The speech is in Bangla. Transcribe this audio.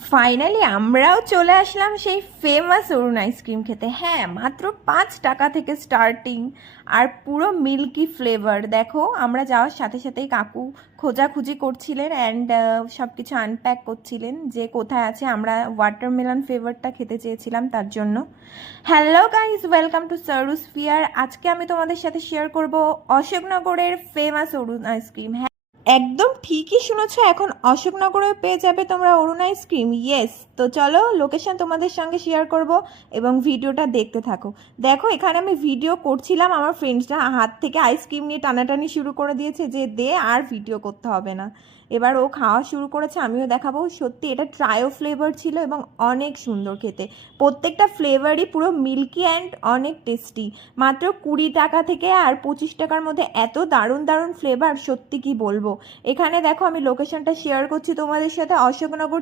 ফাইনালি আমরাও চলে আসলাম সেই ফেমাস অরুণ আইসক্রিম খেতে। হ্যাঁ, মাত্র 5 টাকা থেকে স্টার্টিং, আর পুরো মিল্কি ফ্লেভার। দেখো, আমরা যাওয়ার সাথে সাথেই কাকু খোঁজাখুঁজি করছিলেন অ্যান্ড সব কিছু আনপ্যাক করছিলেন যে কোথায় আছে। আমরা ওয়াটারমেলন ফ্লেভারটা খেতে চেয়েছিলাম তার জন্য। Hello guys, welcome to Sarus fear. আজকে আমি তোমাদের সাথে শেয়ার করব অশোকনগরের ফেমাস অরুণ আইসক্রিম। একদম ঠিকই শুনেছো, এখন অশোকনগরে পেয়ে যাবে তোমরা অরুণ আইসক্রিম। ইয়েস, তো চলো লোকেশন তোমাদের সঙ্গে শেয়ার করব এবং ভিডিওটা দেখতে থাকো। দেখো, এখানে আমি ভিডিও করছিলাম, আমার ফ্রেন্ডসরা হাত থেকে আইসক্রিম নিয়ে টানাটানি শুরু করে দিয়েছে যে দে, আর ভিডিও করতে হবে না। এবার ও খাওয়া শুরু করেছে, আমিও দেখাবো। সত্যি এটা ট্রায়ো ফ্লেভার ছিল এবং অনেক সুন্দর খেতে। প্রত্যেকটা ফ্লেভারই পুরো মিল্কি অ্যান্ড অনেক টেস্টি। মাত্র 20 টাকা থেকে আর 25 টাকার মধ্যে এত দারুণ দারুণ ফ্লেভার, সত্যি কি বলবো। এখানে দেখো, আমি লোকেশনটা শেয়ার করছি তোমাদের সাথে। অশোকনগর